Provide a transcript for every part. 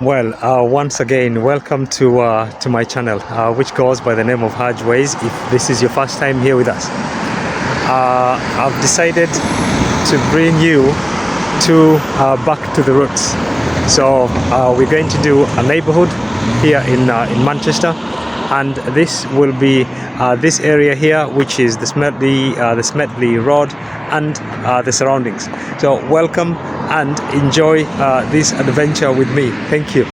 Well, once again, welcome to my channel, which goes by the name of Hajways. If this is your first time here with us, I've decided to bring you to back to the roots. So we're going to do a neighbourhood here in Manchester, and this will be this area here, which is the Smedley Road and the surroundings. So welcome and enjoy this adventure with me. Thank you.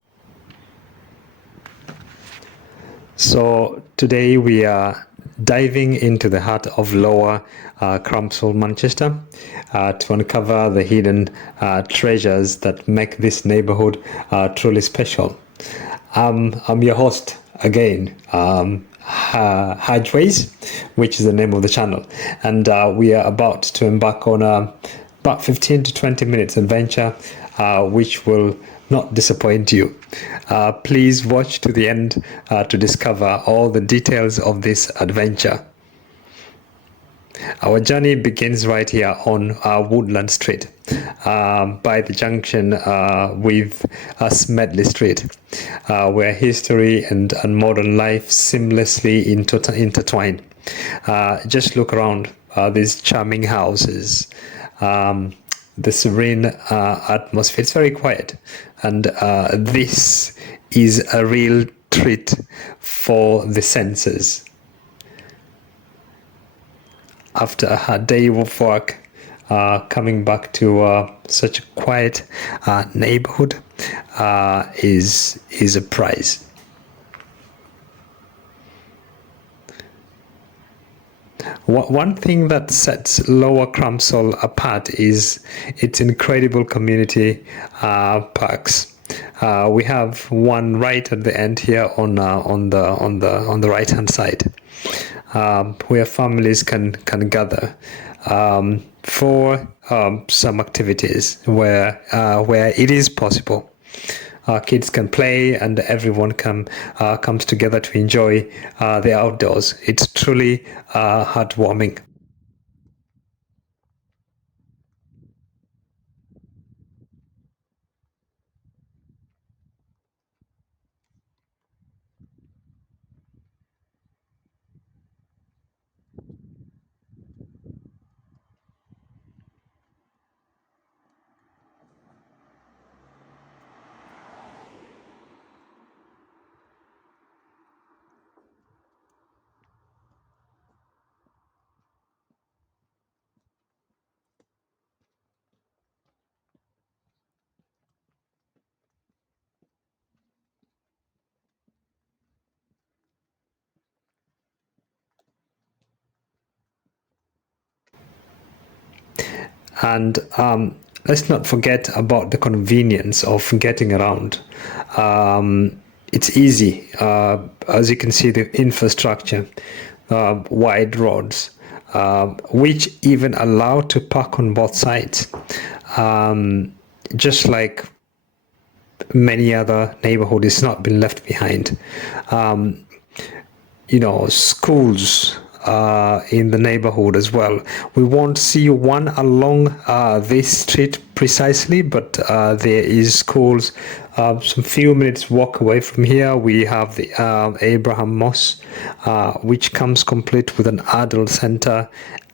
So today we are diving into the heart of Lower Crumpsall, Manchester, to uncover the hidden treasures that make this neighbourhood truly special. I'm your host again, Hajways, which is the name of the channel, and we are about to embark on about 15 to 20 minutes adventure, which will not disappoint you. Please watch to the end to discover all the details of this adventure. Our journey begins right here on Woodland Street, by the junction with Smedley Street, where history and modern life seamlessly intertwine. Just look around these charming houses, the serene atmosphere. It's very quiet, and this is a real treat for the senses. After a hard day of work, coming back to such a quiet neighborhood is a prize. One thing that sets Lower Crumpsall apart is its incredible community parks. We have one right at the end here on the right hand side, where families can gather for some activities where it is possible. Kids can play, and everyone comes together to enjoy the outdoors. It's truly heartwarming. And let's not forget about the convenience of getting around. It's easy, as you can see, the infrastructure, wide roads, which even allow to park on both sides, just like many other neighborhoods. It's not been left behind. Schools in the neighborhood as well. We won't see one along this street precisely, but there is schools some few minutes walk away from here. We have the Abraham Mosque, which comes complete with an adult center,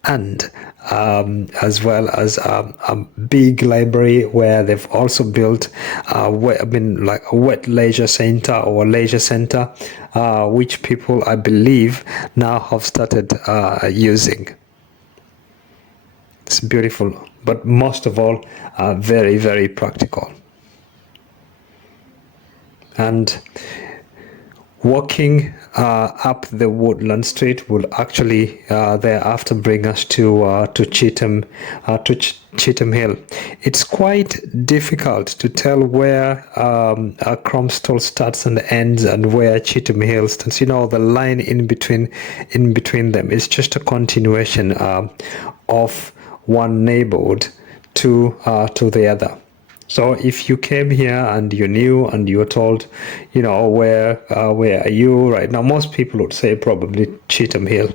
and as well as a big library where they've also built like a wet leisure center or leisure center, which people, I believe, now have started using. It's beautiful, but most of all, very, very practical. And walking up the Woodland Street will actually thereafter bring us to Cheetham Hill. It's quite difficult to tell where Crumpsall starts and ends, and where Cheetham Hill starts. The line in between them is just a continuation of one neighborhood to the other. So if you came here and you knew and you were told, where are you right now? Most people would say probably Cheetham Hill.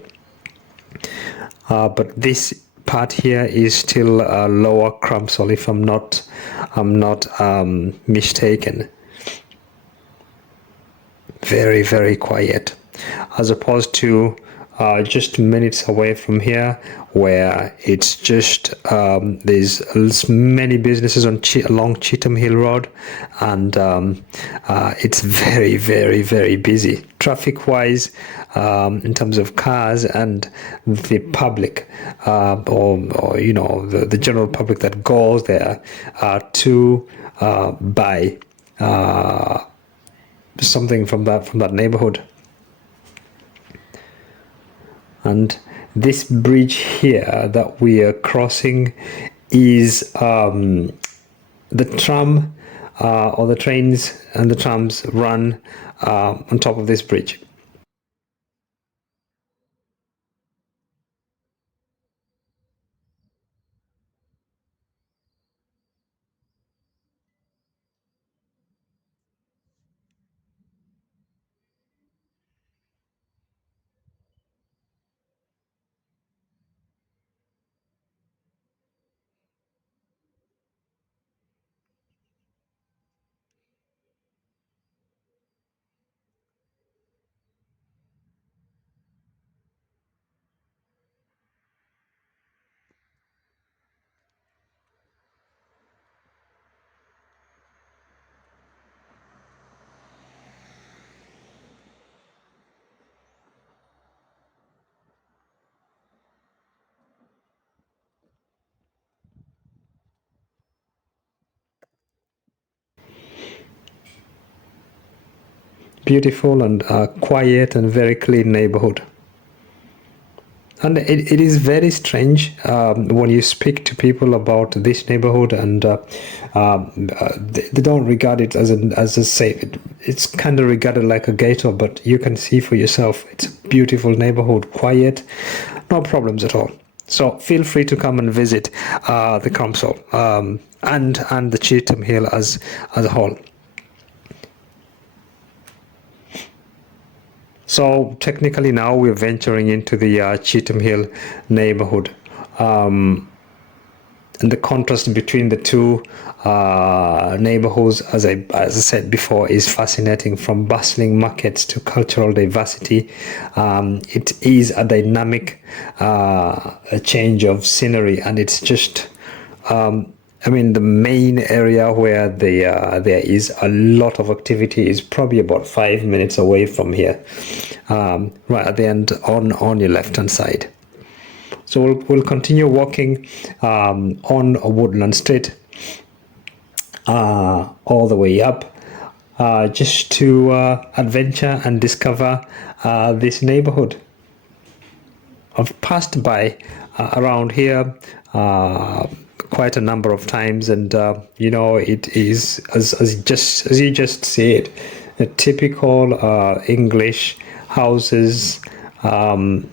But this part here is still Lower Crumpsall, if I'm not mistaken. very, very quiet, as opposed to just minutes away from here, where it's just there's many businesses on along Cheetham Hill Road, and it's very, very, very busy traffic-wise, in terms of cars and the public, or you know, the general public that goes there to buy something from that neighborhood. And this bridge here that we are crossing is the tram, or the trains and the trams run on top of this bridge. Beautiful and quiet and very clean neighborhood. And it is very strange when you speak to people about this neighborhood, and they don't regard it as a safe. It's kind of regarded like a ghetto, but you can see for yourself. It's a beautiful neighborhood, quiet, no problems at all. So feel free to come and visit the Crumpsall and the Cheetham Hill as a whole. So technically now we're venturing into the Cheetham Hill neighborhood, and the contrast between the two neighborhoods, as I said before, is fascinating. From bustling markets to cultural diversity, it is a dynamic a change of scenery, and it's just I mean, the main area where there is a lot of activity is probably about 5 minutes away from here, right at the end on your left hand side. So we'll continue walking on Woodland Street all the way up, just to adventure and discover this neighborhood. I've passed by around here quite a number of times, and you know, it is as you just see it, a typical English houses on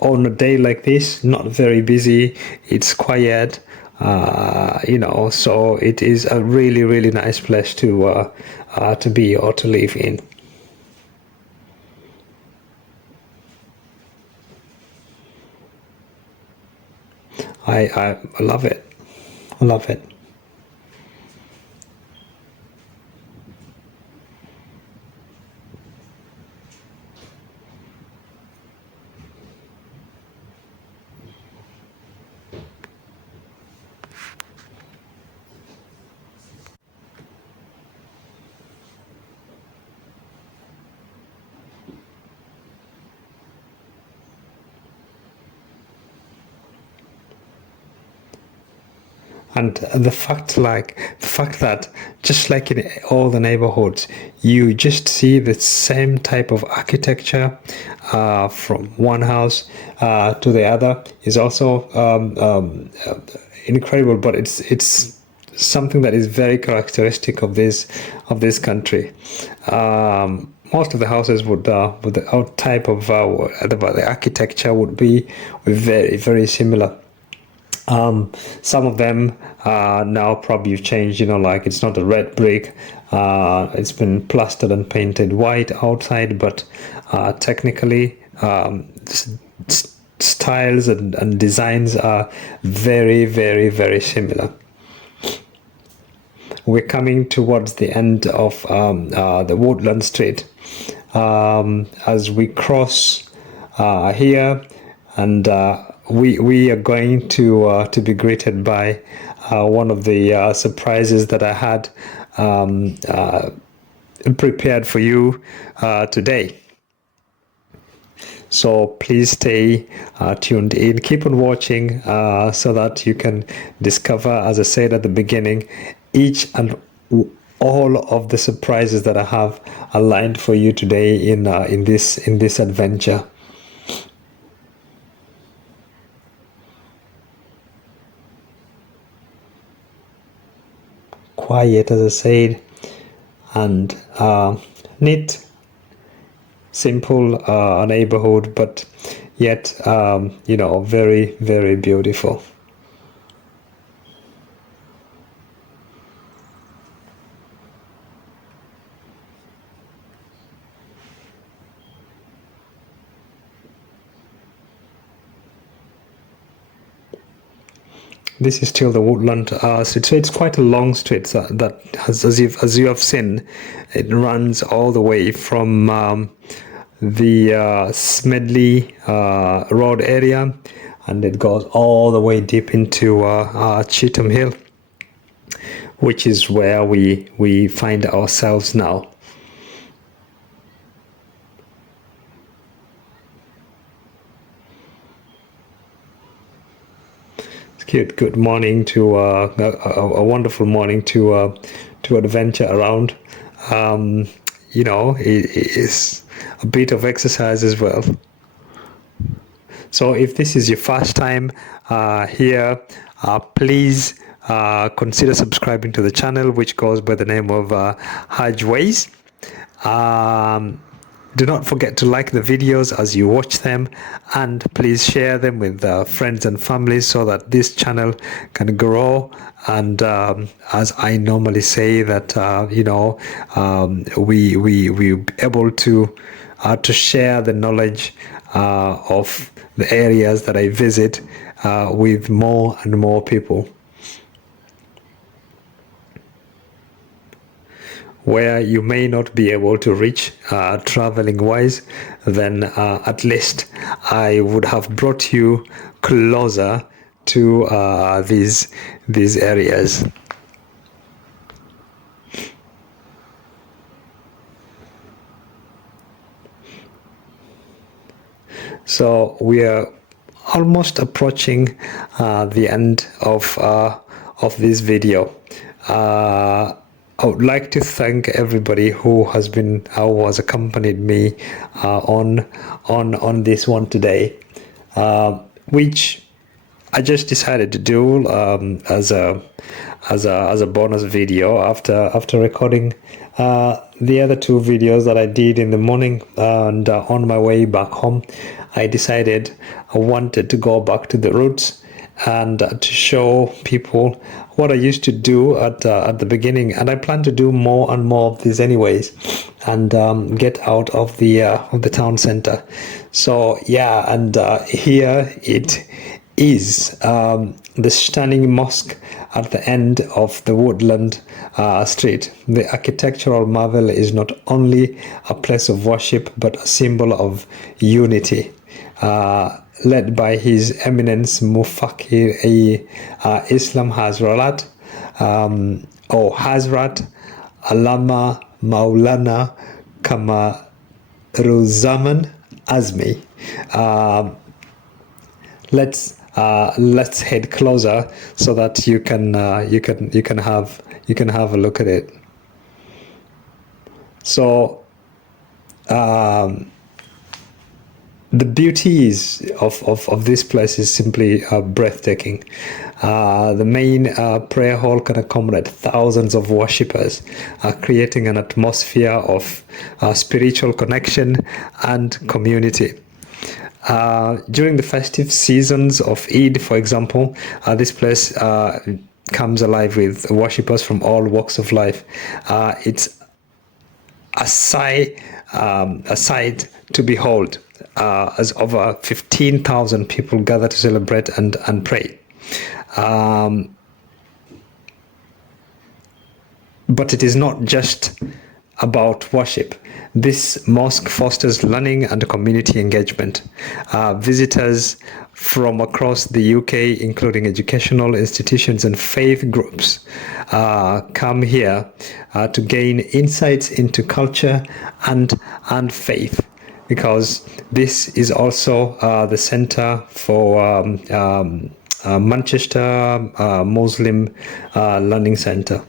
a day like this. Not very busy, it's quiet, you know, so it is a really, really nice place to be or to live in. I love it. I love it. And the fact that just like in all the neighborhoods, you just see the same type of architecture from one house to the other is also incredible. But it's something that is very characteristic of this country. Most of the houses would the type of the architecture would be very, very similar. Some of them now probably changed, you know, like it's not a red brick, it's been plastered and painted white outside, but technically styles and designs are very, very, very similar. We're coming towards the end of the Woodland Street, as we cross here, and we are going to be greeted by one of the surprises that I had prepared for you today. So please stay tuned in, keep on watching so that you can discover, as I said at the beginning, each and all of the surprises that I have aligned for you today in this adventure. Quiet, as I said, and neat, simple neighborhood, but yet very, very beautiful. This is still the Woodland Street, so it's quite a long street that has, as you have seen, it runs all the way from the Smedley road area, and it goes all the way deep into Cheetham Hill, which is where we find ourselves now. Good morning to a wonderful morning to adventure around. It is a bit of exercise as well. So if this is your first time here, please consider subscribing to the channel, which goes by the name of Hajways. Do not forget to like the videos as you watch them, and please share them with friends and family so that this channel can grow. And as I normally say, that we able to share the knowledge of the areas that I visit with more and more people. Where you may not be able to reach traveling wise, then at least I would have brought you closer to these areas. So we are almost approaching the end of this video. I would like to thank everybody who has accompanied me on this one today, which I just decided to do as a bonus video after recording the other two videos that I did in the morning, and on my way back home, I decided I wanted to go back to the roots and to show people what I used to do at the beginning, and I plan to do more and more of these anyways, and get out of the town center. So yeah, and here it is, the stunning mosque at the end of the Woodland Street. The architectural marvel is not only a place of worship but a symbol of unity, led by His Eminence Mufakir Islam Hazrat Alama Maulana Kamaruzaman Azmi. Let's head closer so that you can have a look at it. So the beauties of this place is simply breathtaking. The main prayer hall can accommodate thousands of worshippers, creating an atmosphere of spiritual connection and community. During the festive seasons of Eid, for example, this place comes alive with worshippers from all walks of life. It's a sight to behold, as over 15,000 people gather to celebrate and pray. But it is not just about worship. This mosque fosters learning and community engagement. Visitors from across the UK, including educational institutions and faith groups, come here to gain insights into culture and faith, because this is also the center for Manchester Muslim Learning Center.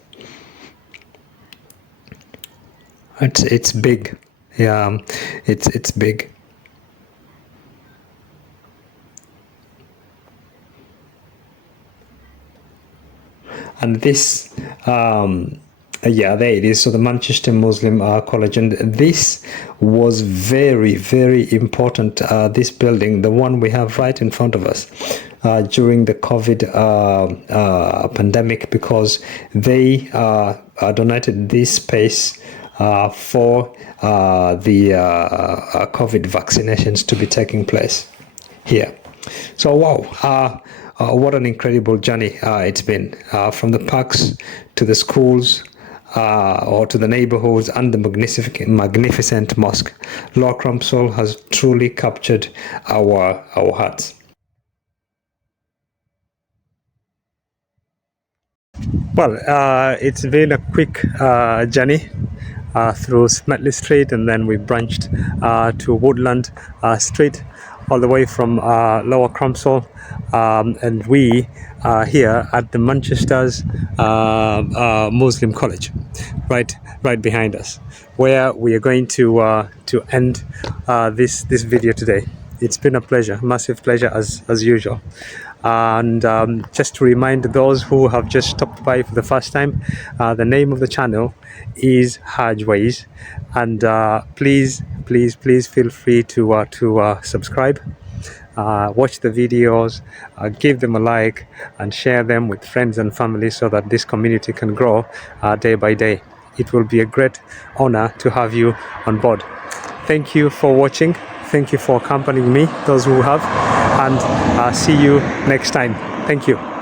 It's big, yeah, it's big. And this, yeah, there it is. So the Manchester Muslim College, and this was very, very important. This building, the one we have right in front of us, during the COVID pandemic, because they donated this space for the COVID vaccinations to be taking place here. So wow, what an incredible journey it's been, from the parks to the schools, or to the neighbourhoods and the magnificent mosque. Lower Crumpsall has truly captured our hearts. Well, it's been a quick journey through Smedley Street, and then we branched to Woodland Street, all the way from Lower Crumpsall, and we are here at the Manchester's Muslim College, right behind us, where we are going to end this video today. It's been a pleasure, massive pleasure as usual. And just to remind those who have just stopped by for the first time, the name of the channel is Hajways, and please feel free to subscribe, watch the videos, give them a like, and share them with friends and family, so that this community can grow day by day. It will be a great honor to have you on board. Thank you for watching. Thank you for accompanying me, those who have, and see you next time. Thank you.